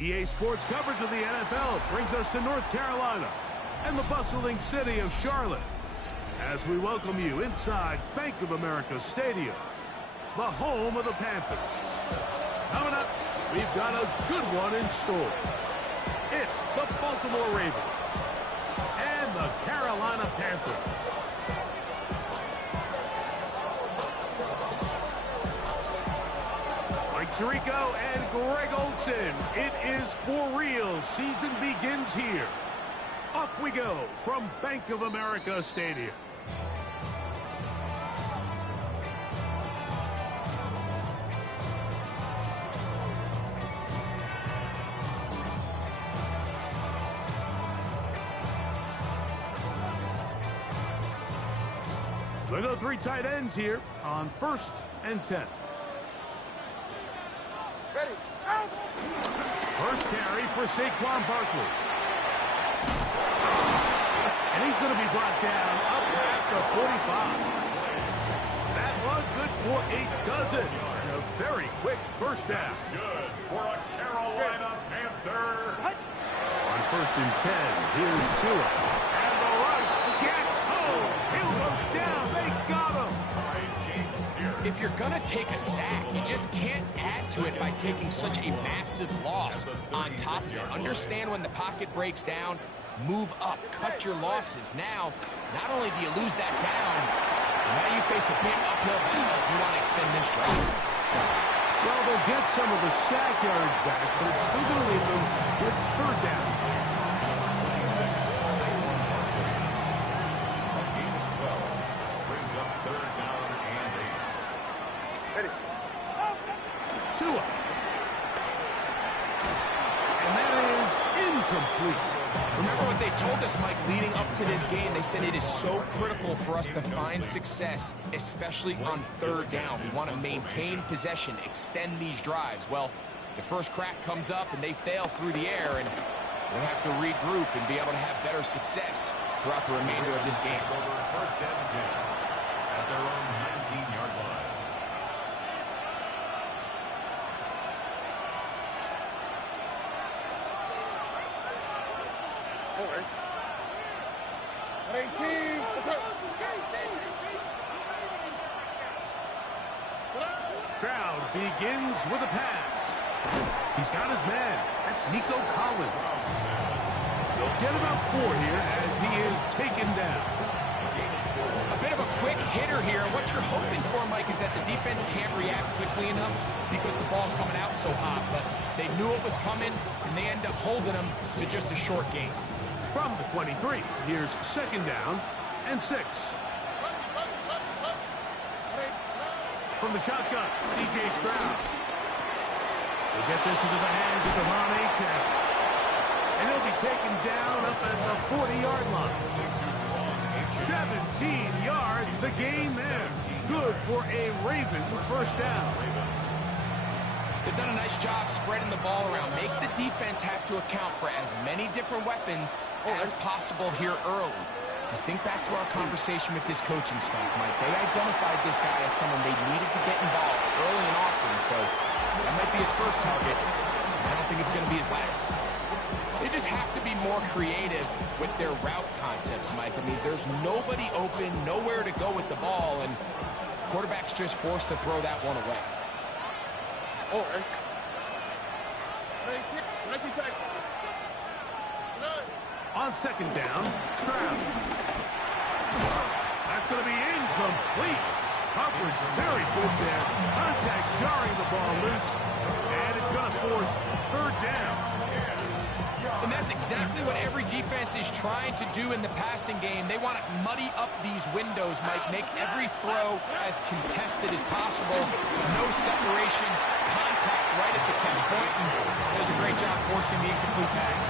EA Sports coverage of the NFL brings us to North Carolina and the bustling city of Charlotte as we welcome you inside Bank of America Stadium, the home of the Panthers. Coming up, we've got a good one in store. It's the Baltimore Ravens and the Carolina Panthers. Mike Tirico and Greg Olsen, it is for real. Season begins here. Off we go from Bank of America Stadium. We go three tight ends here on 1st and 10. Ready. Out. First carry for Saquon Barkley. And he's going to be brought down up past the 45. That one good for a dozen. And a very quick first down. Good for a Carolina Panther. On 1st and 10, here's Tua. And the rush gets home. He'll go down. They got him. If you're going to take a sack, you just can't add to it by taking such a massive loss on top of it. Understand when the pocket breaks down, move up, cut your losses. Now, not only do you lose that down, now you face a big uphill battle if you want to extend this drive. Well, they'll get some of the sack yards back, but it's still going to leave them with 3rd down. Tua. And that is incomplete. Remember what they told us, Mike, leading up to this game. They said it is so critical for us to find success, especially on 3rd down. We want to maintain possession, extend these drives. Well, the first crack comes up and they fail through the air, and they have to regroup and be able to have better success throughout the remainder of this game. Over 1st and 10 at their own 19-yard line. Forward. 18. What's up? Crowd begins with a pass. He's got his man. That's Nico Collins. They'll get about 4 here as he is taken down. A bit of a quick hitter here. What you're hoping for, Mike, is that the defense can't react quickly enough because the ball's coming out so hot. But they knew it was coming, and they end up holding them to just a short gain. From the 23, here's 2nd down and 6. From the shotgun, C.J. Stroud. We'll get this into the hands of Devon Achane. And he'll be taken down up at the 40-yard line. 17 yards to gain there. Good for a Raven 1st down. They've done a nice job spreading the ball around. Make the defense have to account for as many different weapons as possible here early. I think back to our conversation with this coaching staff, Mike. They identified this guy as someone they needed to get involved early and often, so that might be his first target. I don't think it's going to be his last. They just have to be more creative with their route concepts, Mike. I mean, there's nobody open, nowhere to go with the ball, and quarterback's just forced to throw that one away. Forward. On 2nd down, Stroud. That's going to be incomplete. Coverage very good there. Contact jarring the ball loose. And it's going to force 3rd down. And that's exactly what every defense is trying to do in the passing game. They want to muddy up these windows, Mike. Make every throw as contested as possible. No separation, contact right at the catch point. And does a great job forcing the incomplete pass.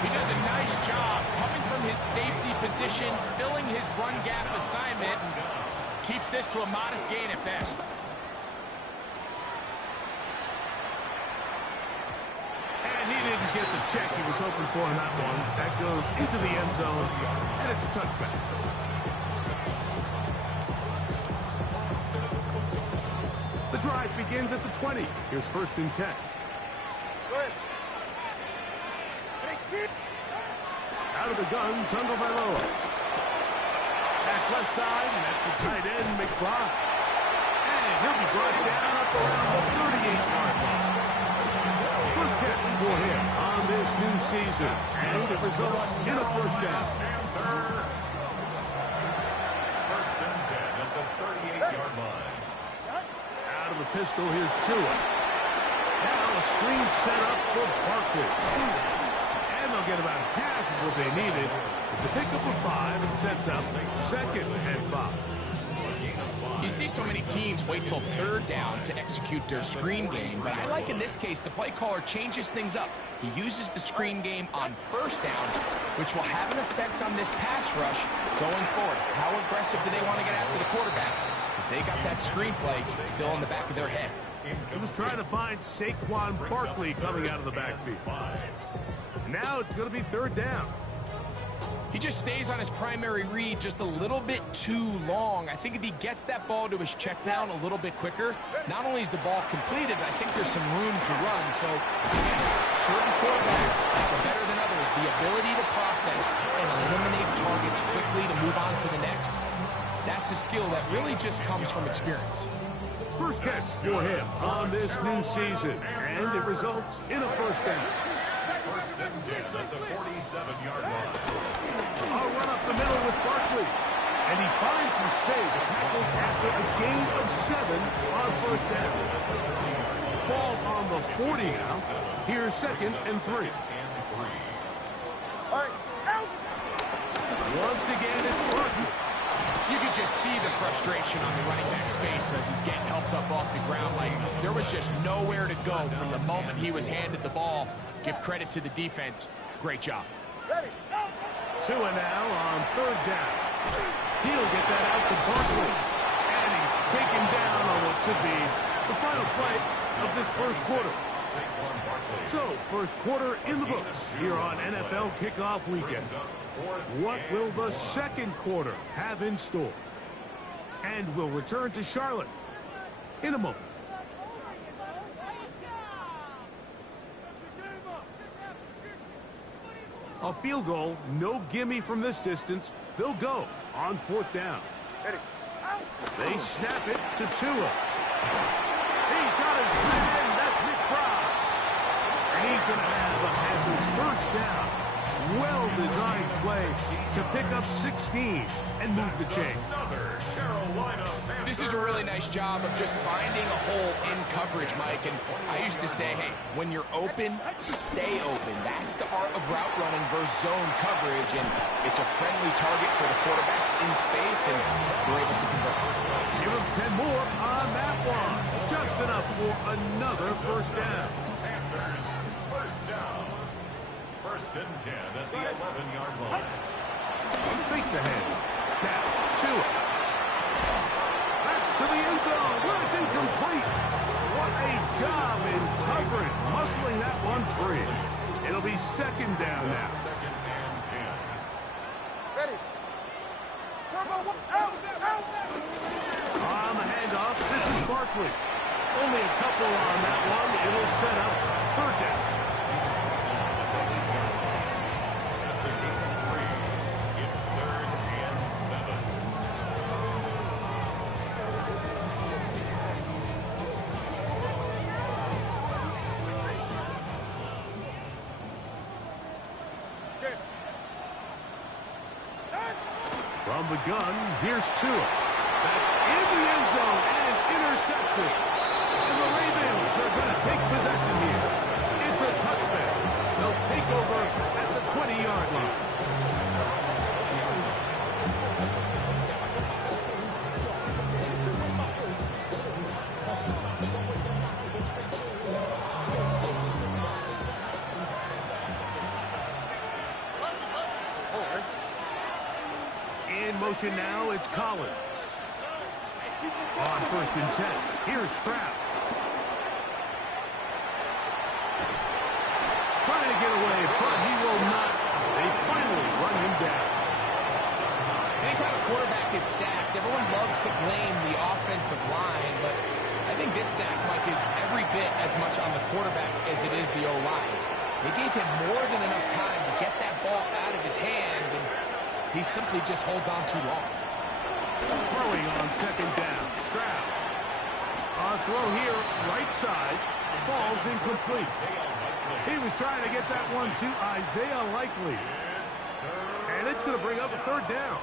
He does a nice job coming from his safety position, filling his run gap assignment, and keeps this to a modest gain at best. And he didn't get the check he was hoping for in that one. That goes into the end zone, and it's a touchback. The drive begins at the 20. Here's 1st and 10. Good. Out of the gun, Tagovailoa. Back left side, and that's the tight end, McBride. And he'll be brought down up around the 38-yard line. First catch for him on this new season, and it results in a first down. First and 10 at the 38-yard line. Out of the pistol, here's Tua. Now a screen set up for Barkley. And they'll get about half of what they needed. It's a pickup of 5 and sets up second and 5. You see so many teams wait till third down to execute their screen game, but I like in this case the play caller changes things up. He uses the screen game on first down, which will have an effect on this pass rush going forward. How aggressive do they want to get after the quarterback? Because they got that screen play still in the back of their head. He was trying to find Saquon Barkley coming out of the backfield. Now it's going to be third down. He just stays on his primary read just a little bit too long. I think if he gets that ball to his check down a little bit quicker, not only is the ball completed, but I think there's some room to run. So, again, certain quarterbacks are better than others. The ability to process and eliminate targets quickly to move on to the next. That's a skill that really just comes from experience. First catch for him on this new season, and it results in a first down. First and 10 at the 47-yard line. A run up the middle with Barkley. And he finds some space, tackled after a gain of 7 on first down. Ball on the 40 now. Here's second and 3. All right, out. Once again, it's Barkley. You could just see the frustration on the running back's face as he's getting helped up off the ground. Like there was just nowhere to go from the moment he was handed the ball. Give credit to the defense. Great job. Ready. Tua now on third down. He'll get that out to Barkley. And he's taken down on what should be the final play of this first quarter. So, first quarter in the books here on NFL Kickoff Weekend. What will the second quarter have in store? And we'll return to Charlotte in a moment. A field goal, no gimme from this distance. They'll go on fourth down. Ready. Out. They snap it to Tua. He's got his man, that's McBride. And he's going to have the Panthers first down. Well-designed play to pick up 16 and move the chain. This is a really nice job of just finding a hole in coverage, Mike. And I used to say, hey, when you're open, stay open. That's the art of route running versus zone coverage. And it's a friendly target for the quarterback in space, and we're able to convert. Give him 10 more on that one. Just enough for another first down. Panthers first down. First and 10 at the 11-yard line. Fake the hand. Now, Tua. That's to the end zone where it's incomplete. What a job in coverage, muscling that one free. It'll be second down now. Second and 10. Ready. Turbo. Out. Out. On the handoff, this is Barkley. Only a couple on that one. It'll set up third down. That's a gain of 3. It's third and 7. From the gun, here's Tua. That's in the end zone and intercepted. And the Ravens are going to take possession here. It's a touchdown. They'll take over at the 20-yard line. In motion now, it's Collins. On first and 10, here's Stroud. Trying to get away, but he will not. They finally run him down. Anytime a quarterback is sacked, everyone loves to blame the offensive line, but I think this sack, Mike, is every bit as much on the quarterback as it is the O-line. They gave him more than enough time to get that ball out of his hand, and he simply just holds on too long. Throwing on second down. Stroud. On throw here, right side. Falls incomplete. He was trying to get that one to Isaiah Likely. And it's going to bring up a third down.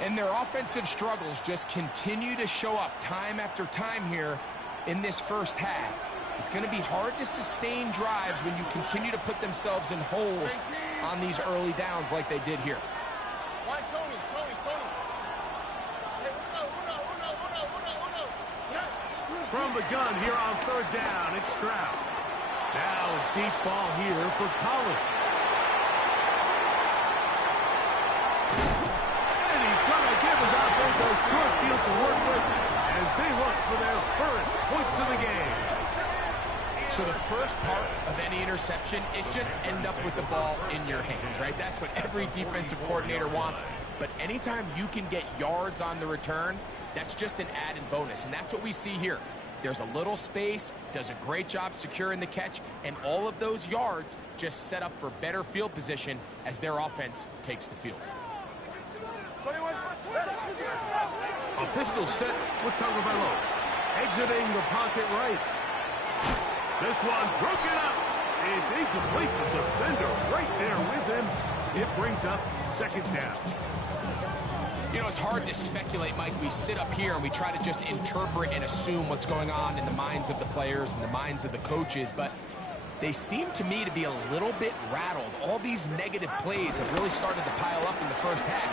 And their offensive struggles just continue to show up time after time here in this first half. It's going to be hard to sustain drives when you continue to put themselves in holes on these early downs like they did here. From the gun here on third down, it's Stroud. Now a deep ball here for Collins. And he's going to give his offense a short field to work with as they look for their first points of the game. So the first part of any interception is just end up with the ball in your hands, right? That's what every defensive coordinator wants. But anytime you can get yards on the return, that's just an added bonus, and that's what we see here. There's a little space, does a great job securing the catch, and all of those yards just set up for better field position as their offense takes the field. A pistol set with Tagovailoa. Exiting the pocket right. This one broken up. It's incomplete. The defender right there with him. It brings up second down. You know, it's hard to speculate, Mike. We sit up here and we try to just interpret and assume what's going on in the minds of the players and the minds of the coaches, but they seem to me to be a little bit rattled. All these negative plays have really started to pile up in the first half.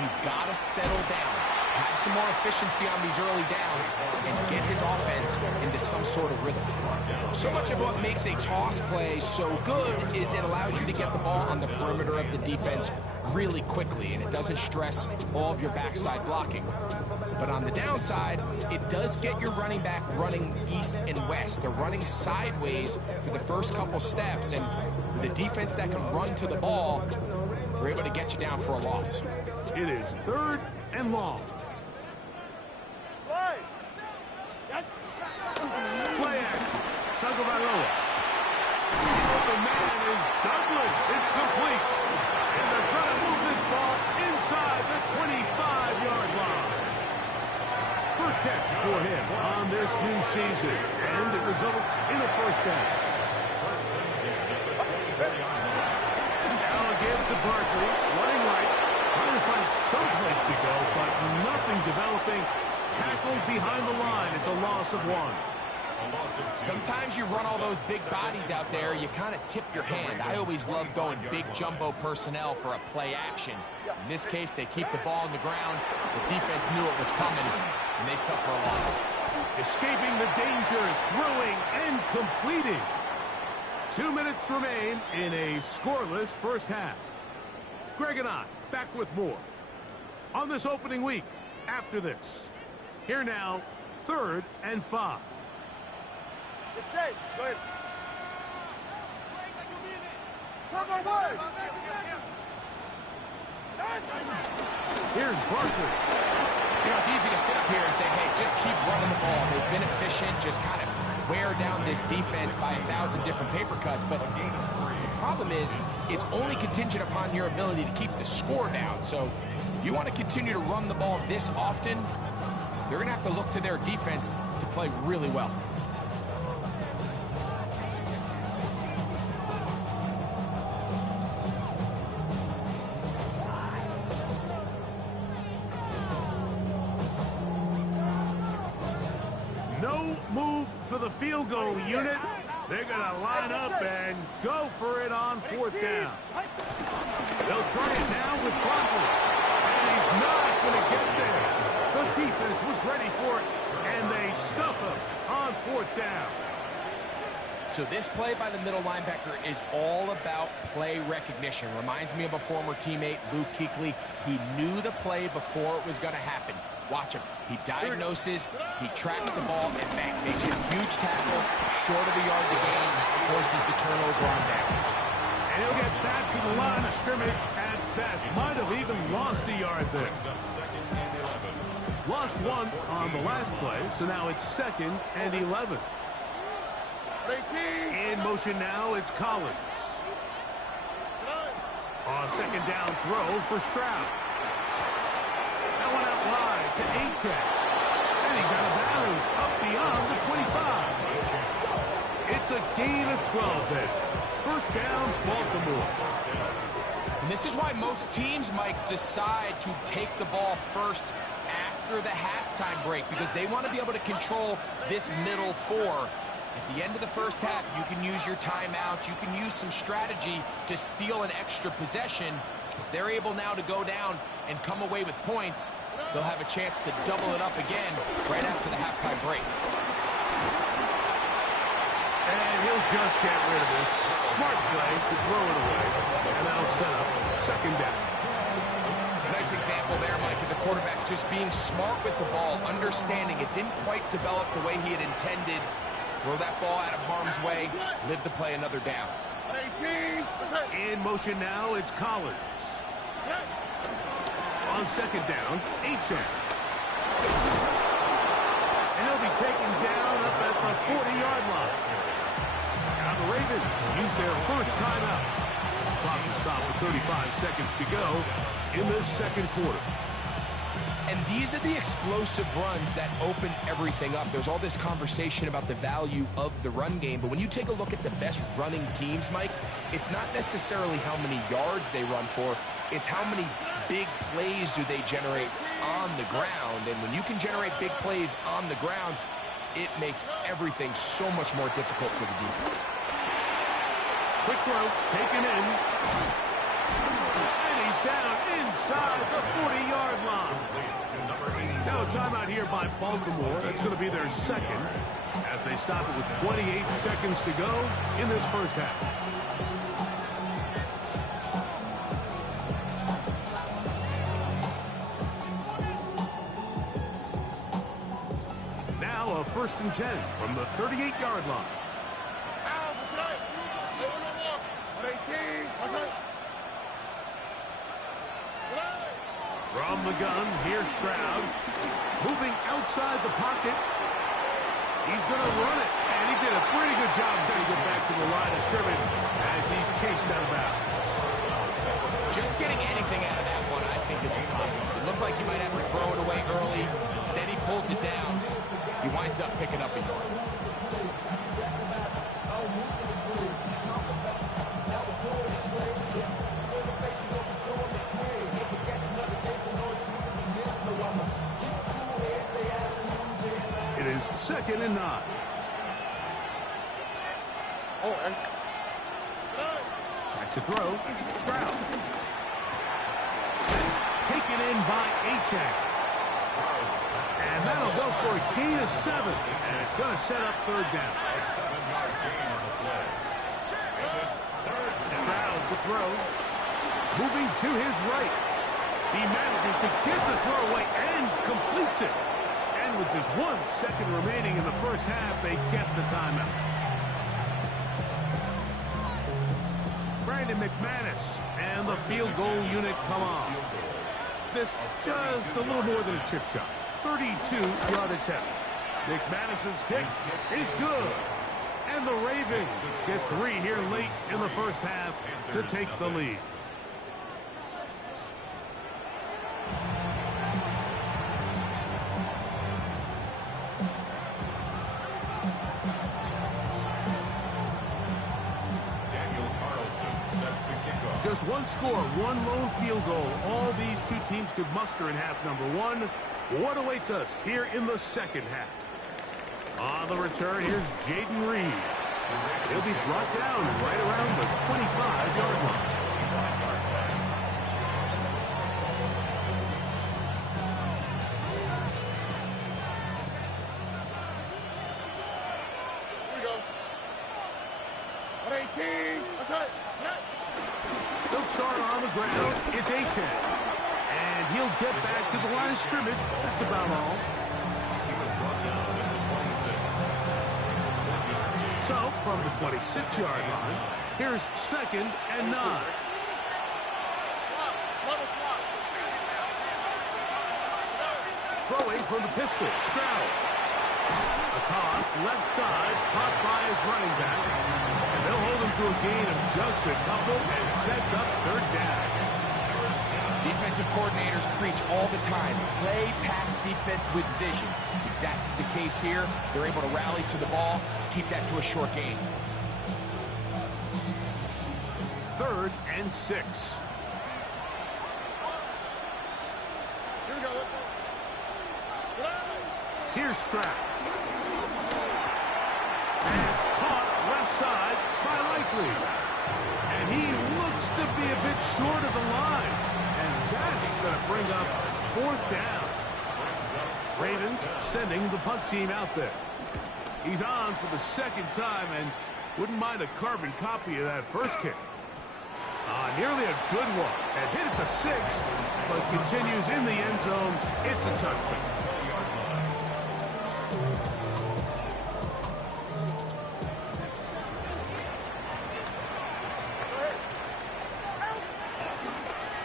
He's got to settle down, have some more efficiency on these early downs, and get his offense into some sort of rhythm. So much of what makes a toss play so good is it allows you to get the ball on the perimeter of the defense really quickly, and it doesn't stress all of your backside blocking. But on the downside, it does get your running back running east and west. They're running sideways for the first couple steps, and with a defense that can run to the ball, we're able to get you down for a loss. It is third and long. Play action. Tagovailoa. The man is Douglas. It's complete. And they're going to move this ball inside the 25-yard line. First catch for him on this new season. And it results in a first down. Now again to Barkley. Running right. Trying to find someplace to go, but nothing developing. Tackled behind the line. It's a loss of one. Sometimes you run all those big bodies out there, you kind of tip your hand. I always love going big jumbo personnel for a play action. In this case, they keep the ball on the ground. The defense knew it was coming, and they suffer a loss. Escaping the danger, throwing and completing. 2 minutes remain in a scoreless first half. Greg and I back with more on this opening week after this. Here now, 3rd and 5. It's safe. Go ahead. Turn on one. Here's Barkley. You know, it's easy to sit up here and say, hey, just keep running the ball. They've been efficient, just kind of wear down this defense by 1,000 different paper cuts. But the problem is, it's only contingent upon your ability to keep the score down. So if you want to continue to run the ball this often, they're going to have to look to their defense to play really well. No move for the field goal unit. They're going to line up and go for it on 4th down. They'll try it now with Barkley. And he's not going to get there. The defense was ready for it, and they stuff him on 4th down. So this play by the middle linebacker is all about play recognition. Reminds me of a former teammate, Luke Kuechly. He knew the play before it was going to happen. Watch him. He diagnoses, he tracks the ball, and bang, makes a huge tackle, short of the yard to gain, forces the turnover on downs. And he'll get back to the line of scrimmage at best. Might have even lost a yard there. Lost one on the last play, so now it's 2nd and 11. In motion now, it's Collins. A second down throw for Stroud. That one out wide to Achek. And he's out of bounds up beyond the 25. It's a gain of 12 then. First down, Baltimore. And this is why most teams might decide to take the ball first after the halftime break, because they want to be able to control this middle four. At the end of the first half, you can use your timeout. You can use some strategy to steal an extra possession. If they're able now to go down and come away with points, they'll have a chance to double it up again right after the halftime break. And he'll just get rid of this. Smart play to throw it away. And that'll set up second down. Nice example there, Mike, of the quarterback just being smart with the ball, understanding it didn't quite develop the way he had intended. Throw that ball out of harm's way, live to play another down. In motion now, it's Collins. On second down, Achek. And he'll be taken down up at the 40-yard line. Now the Ravens use their first timeout. Clock will stop with 35 seconds to go in this second quarter. And these are the explosive runs that open everything up. There's all this conversation about the value of the run game, but when you take a look at the best running teams, Mike, it's not necessarily how many yards they run for, it's how many big plays do they generate on the ground. And when you can generate big plays on the ground, it makes everything so much more difficult for the defense. Quick throw, taken in. And he's down inside the 40-yard line. Now a timeout here by Baltimore. That's going to be their second as they stop it with 28 seconds to go in this first half. Now a 1st and 10 from the 38-yard line. From the gun, here's Stroud. Moving outside the pocket. He's going to run it. And he did a pretty good job trying to get back to the line of scrimmage as he's chased out of bounds. Just getting anything out of that one, I think, is impossible. It looked like he might have to throw it away early. Instead, he pulls it down. He winds up picking up a yard. It is 2nd and 9. Back to throw. Stroud. Taken in by Achek. And that'll go for a gain of 7. And it's going to set up 3rd down. A 7-yard gain on the play. And it's 3rd down. Stroud to throw. Moving to his right. He manages to get the throw away and completes it. And with just 1 second remaining in the first half, they get the timeout. Brandon McManus and the field goal unit come on. This just a little more than a chip shot. 32-yard attempt. McManus's kick is good. And the Ravens get 3 here late in the first half to take the lead. Just one score, one lone field goal. All these two teams could muster in half number 1. What awaits us here in the second half? On the return, here's Jaden Reed. He'll be brought down right around the 25-yard line. They'll start on the ground. It's Achek. And he'll get back to the line of scrimmage. That's about all. He was brought down at the 26. So, from the 26-yard line, here's 2nd and 9. Throwing from the pistol, Stroud. A toss, left side, caught by his running back. And they'll hold him to a gain of just a couple and sets up third down. Defensive coordinators preach all the time, play pass defense with vision. It's exactly the case here. They're able to rally to the ball, keep that to a short gain. 3rd and 6. Here we go. Here's Stroud. Pass caught left side by Likely. And he looks to be a bit short of the line. And that is going to bring up 4th down. Ravens sending the punt team out there. He's on for the 2nd time and wouldn't mind a carbon copy of that first kick. Nearly a good one. And hit at the 6, but continues in the end zone. It's a touchdown.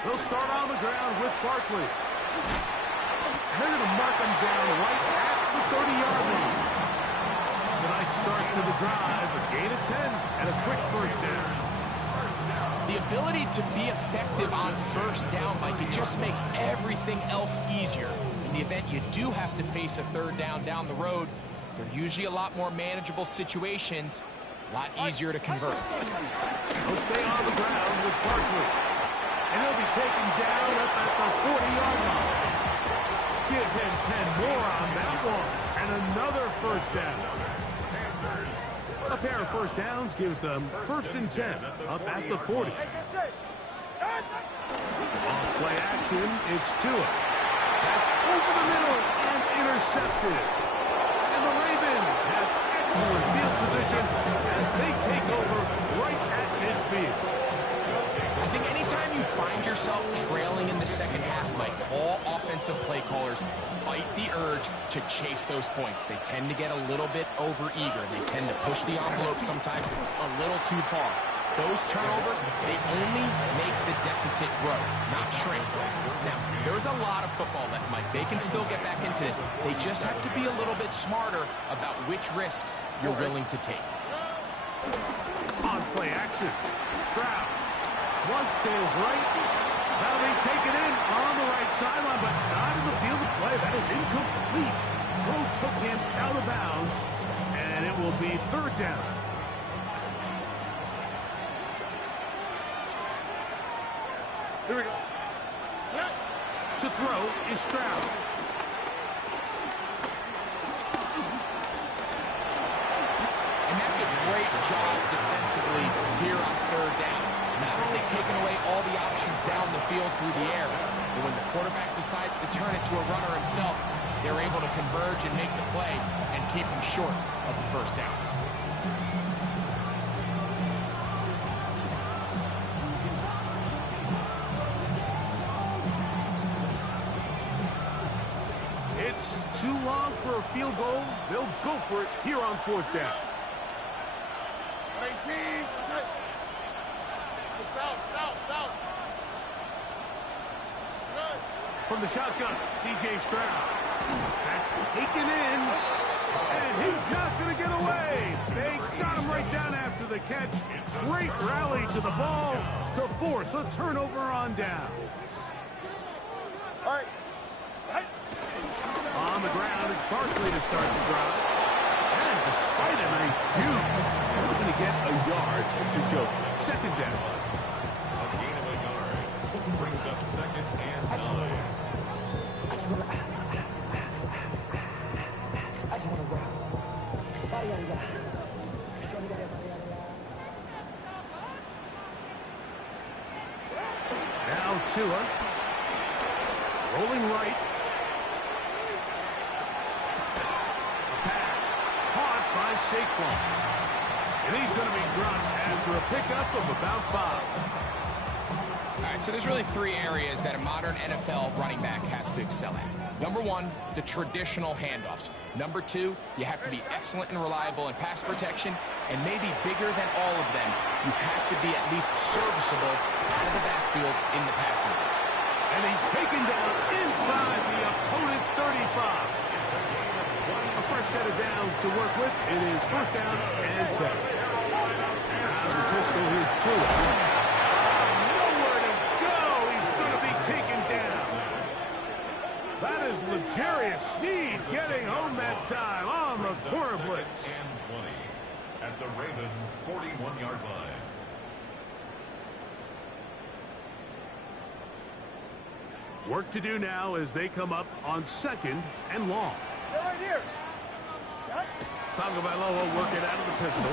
They'll start on the ground with Barkley. And they're going to mark him down right at the 30-yard line. It's a nice start to the drive, a gain of 10, and a quick first down. The ability to be effective on first down, Mike, it just makes everything else easier. In the event you do have to face a 3rd down the road, they're usually a lot more manageable situations, a lot easier to convert. They'll stay on the ground with Barkley. And he'll be taken down up at the 40-yard line. Give him 10 more on that one. And another first down. A pair of first downs gives them 1st and 10 up at the 40. Off play action, it's Tua. That's over the middle and intercepted. And the Ravens have excellent field position as they take over right at midfield. I think anytime you find yourself trailing in the second half, Mike, all offensive play callers fight the urge to chase those points. They tend to get a little bit overeager. They tend to push the envelope sometimes a little too far. Those turnovers, they only make the deficit grow, not shrink. Now, there's a lot of football left, Mike. They can still get back into this. They just have to be a little bit smarter about which risks you're willing to take. On play action, Stroud. Once to his right. That'll be taken in on the right sideline, but not in the field of play. That is incomplete. Throw took him out of bounds, and it will be 3rd down. Here we go. To throw is Stroud. And that's a great job defensively here on 3rd down. Not only taking away all the options down the field through the air, but when the quarterback decides to turn it to a runner himself, they're able to converge and make the play and keep him short of the first down. It's too long for a field goal. They'll go for it here on 4th down. 19. South. From the shotgun, C.J. Stroud. That's taken in, and he's not going to get away. They got him right down after the catch. Great rally to the ball to force a turnover on down. All right. On the ground, it's Barkley to start the drive. And despite a nice juke, they're going to get a yard to show for it. 2nd down. A gain of a yard. Brings up 2nd and 9. Now Tua. Rolling right. A pass. Caught by Saquon. And he's going to be dropped after a pickup of about 5. All right, so there's really 3 areas that a modern NFL running back has to excel at. Number 1, the traditional handoffs. Number 2, you have to be excellent and reliable in pass protection. And maybe bigger than all of them, you have to be at least serviceable out of the backfield in the passing game. And he's taken down inside the opponent's 35. A fresh set of downs to work with. It is first down and 10. Out of the pistol, here's Tua. Nowhere to go. He's going to be taken down. That is L'Jarius Sneed getting home that time on the corner blitz. And 20 at the Ravens' 41-yard line. Work to do now as they come up on second and long. Right here. Tagovailoa working out of the pistol.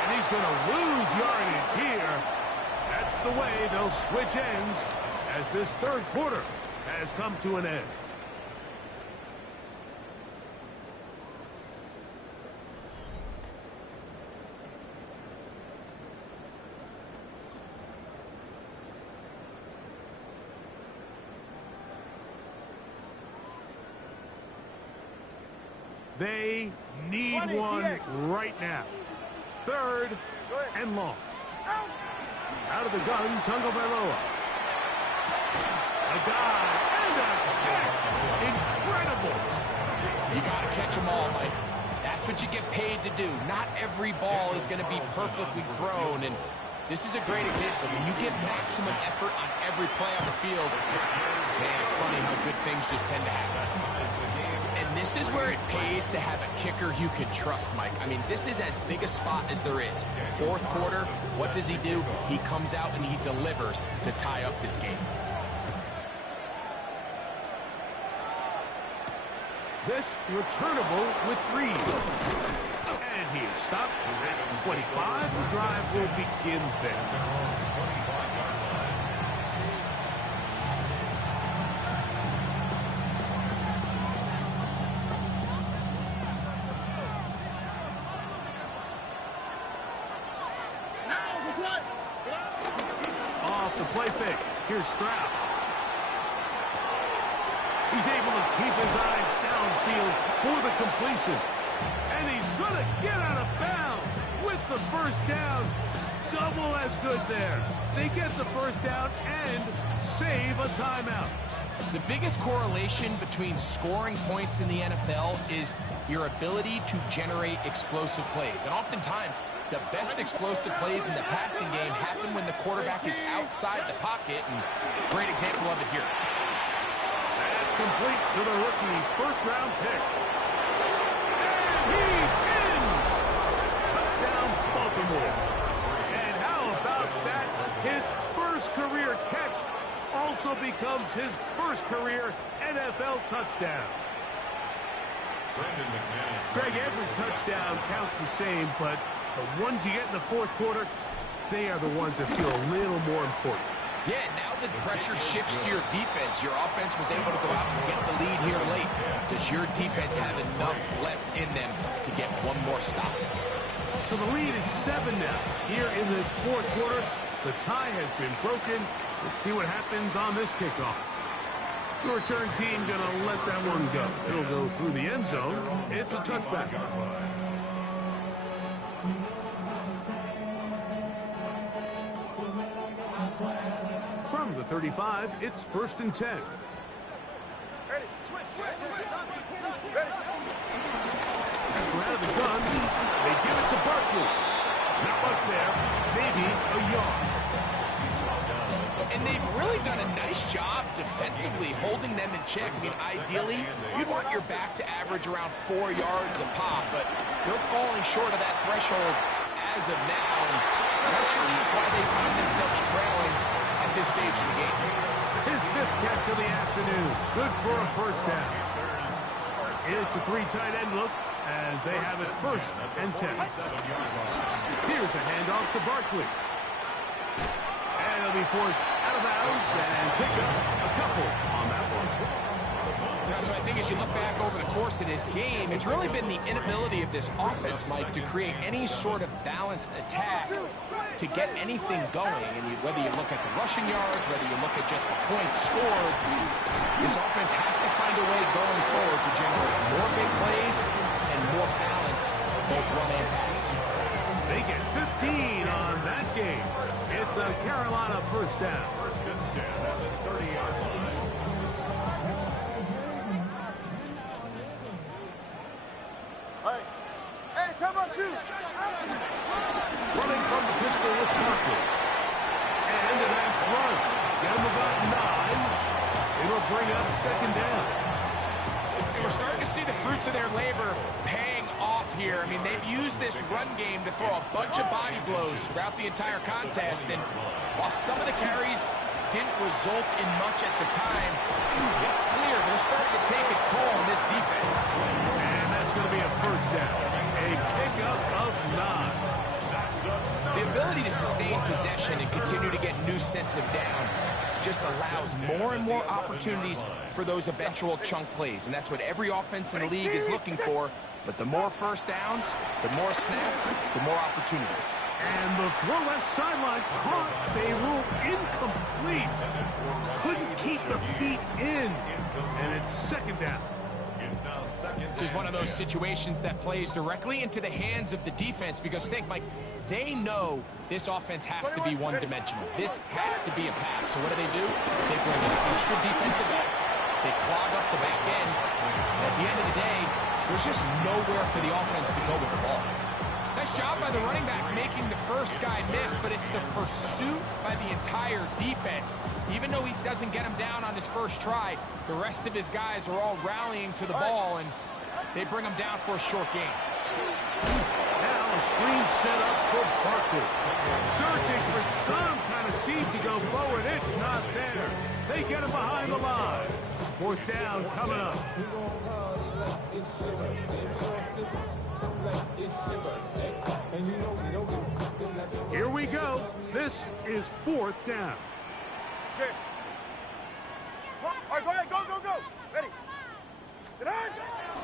And he's going to lose yardage here. That's the way they'll switch ends as this third quarter has come to an end. They need one right now. Third and long. Out of the gun, Tagovailoa. A dive and a catch. Incredible. You got to catch them all, Mike. That's what you get paid to do. Not every ball is going to be perfectly thrown, and this is a great example. When you give maximum effort on every play on the field, man, it's funny how good things just tend to happen. And this is where it pays to have a kicker you can trust, Mike. I mean, this is as big a spot as there is. Fourth quarter, what does he do? He comes out and he delivers to tie up this game. This returnable with Reed. And he is stopped at 25. The drive will begin there. Off the play fake. Here's Stroud. He's able to keep his eyes downfield for the completion. And he's going to get out of bounds with the first down. Double as good there. They get the first down and save a timeout. The biggest correlation between scoring points in the NFL is your ability to generate explosive plays. And oftentimes, the best explosive plays in the passing game happen when the quarterback is outside the pocket. And great example of it here. That's complete to the rookie first-round pick. And he's in! Touchdown, Baltimore. And how about that? His first career catch also becomes his first career NFL touchdown. Greg, every touchdown counts the same, but the ones you get in the fourth quarter, they are the ones that feel a little more important. Yeah, now the pressure shifts to your defense. Your offense was able to go out and get the lead here late. Does your defense have enough left in them to get one more stop? So the lead is 7 now. Here in this fourth quarter, the tie has been broken. Let's see what happens on this kickoff. The return team going to let that one go. It'll go through the end zone. It's a touchback. From the 35, it's first and 10. Ready. Switch. Ready. After out of the gun, they give it to Barkley. Not much there. Maybe a yard. And they've really done a nice job defensively holding them in check. I mean, ideally, you'd want your back to average around 4 yards a pop, but they're falling short of that threshold as of now. And partially, it's why they find themselves trailing at this stage of the game. His 5th catch of the afternoon. Good for a first down. It's a 3 tight end look as they have it first and 10. Here's a handoff to Barkley. And he'll be forced out of bounds and pick up a couple on that one. So I think as you look back over the course of this game, it's really been the inability of this offense, Mike, to create any sort of balanced attack to get anything going. And whether you look at the rushing yards, whether you look at just the points scored, this offense has to find a way going forward to generate more big plays and more balance, both run and pass. They get 15 on that game. It's a Carolina first down. First and 10 at the 30-yard line. bring up second down. We're starting to see the fruits of their labor paying off here. I mean, they've used this run game to throw a bunch of body blows throughout the entire contest, and while some of the carries didn't result in much at the time, it's clear they're starting to take its toll on this defense. And that's going to be a first down. A pickup of 9. The ability to sustain possession and continue to get new sets of down just allows more and more opportunities for those eventual chunk plays, and that's what every offense in the league is looking for. But the more first downs, the more snaps, the more opportunities. And the throw left sideline caught. They rule incomplete. Couldn't keep the feet in. And it's second down. This is one of those situations that plays directly into the hands of the defense, because think, Mike, they know this offense has to be one-dimensional. This has to be a pass. So what do? They bring in extra defensive backs. They clog up the back end. And at the end of the day, there's just nowhere for the offense to go with the ball. Nice job by the running back making the first guy miss, but it's the pursuit by the entire defense. Even though he doesn't get him down on his first try, the rest of his guys are all rallying to the ball, and they bring him down for a short gain. Now a screen set up for Barkley. Searching for some kind of seed to go forward. It's not there. They get him behind the line. Fourth down coming up. Here we go. This is fourth down. Okay. All right, go ahead. Go. Ready. Get on.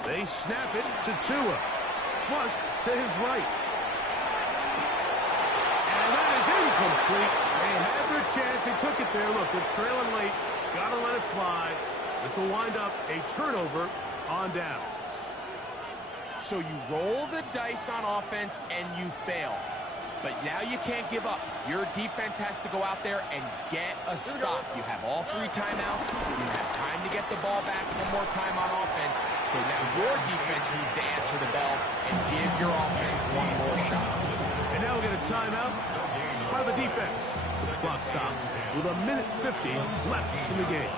They snap it to Tua. Flush to his right. And that is incomplete. They had their chance. They took it there. Look, they're trailing late. Got to let it fly. This will wind up a turnover on downs. So you roll the dice on offense and you fail. But now you can't give up. Your defense has to go out there and get a stop. You have all 3 timeouts. You have time to get the ball back one more time on offense. So now your defense needs to answer the bell and give your offense one more shot. And now we get a timeout by the defense. The clock stops with 1:50 left in the game.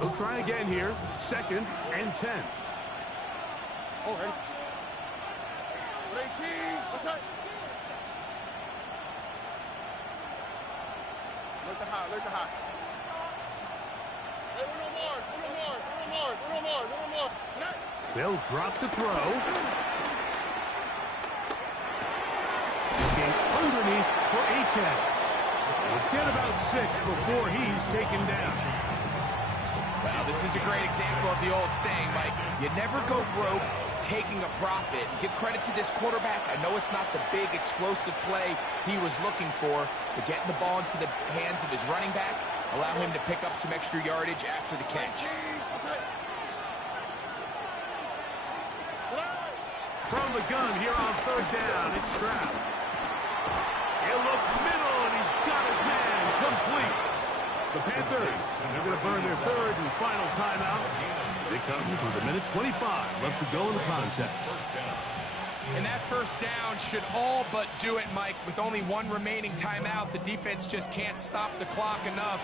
They'll try again here. 2nd and 10. Oh, ready. 18. What's that? Look the high. Hey, one more. They'll drop to throw. Looking underneath for H.N. Let's get about 6 before he's taken down. Well, this is a great example of the old saying, Mike. You never go broke taking a profit. Give credit to this quarterback. I know it's not the big explosive play he was looking for, but getting the ball into the hands of his running back, allow him to pick up some extra yardage after the catch. From the gun here on 3rd down, it's Stroud. He'll look middle, and he's got his man complete. The Panthers, they're going to burn their 3rd and final timeout. It comes with 1:25 left to go in the contest. And that first down should all but do it, Mike. With only 1 remaining timeout, the defense just can't stop the clock enough.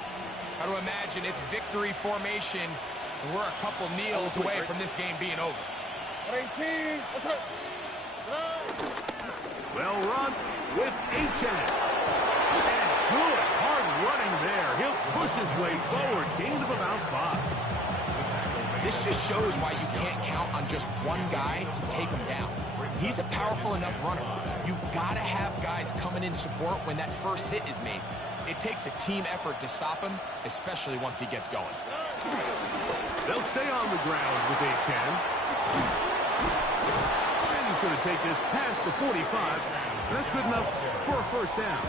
Got to imagine it's victory formation, and we're a couple kneels away from this game being over. 18. What's up? Well run with H.N. And good hard running there. He'll push his way forward. Gain of about 5. This just shows why you can't count on just one guy to take him down. He's a powerful enough runner. You gotta have guys coming in support when that first hit is made. It takes a team effort to stop him, especially once he gets going. They'll stay on the ground with H.N. And he's going to take this past the 45. And that's good enough for a first down.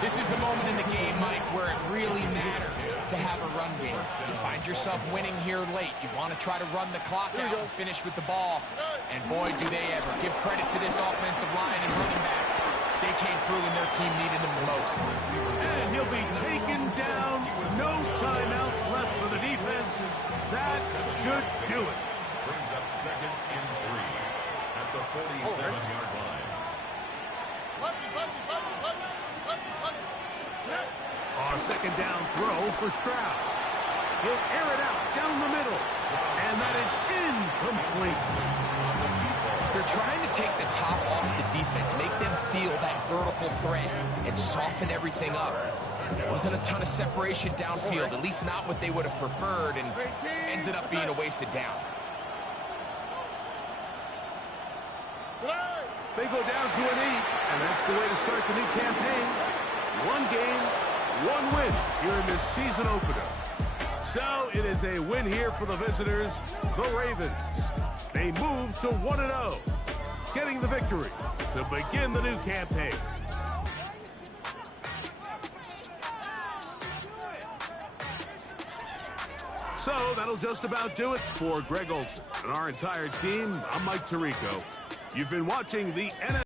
This is the moment in the game, Mike, where it really matters to have a run game. You find yourself winning here late. You want to try to run the clock out and finish with the ball. And boy, do they ever. Give credit to this offensive line and running back. They came through when their team needed them the most. And he'll be taken down. No timeouts down throw for Stroud. He'll air it out down the middle. And that is incomplete. They're trying to take the top off the defense, make them feel that vertical threat, and soften everything up. Wasn't a ton of separation downfield, at least not what they would have preferred, and ends it up being a wasted down. They go down to an 8, and that's the way to start the new campaign. One game, one win here in this season opener. So it is a win here for the visitors, the Ravens. They move to 1-0, getting the victory to begin the new campaign. So that'll just about do it for Greg Olsen and our entire team. I'm Mike Tirico. You've been watching the NFL.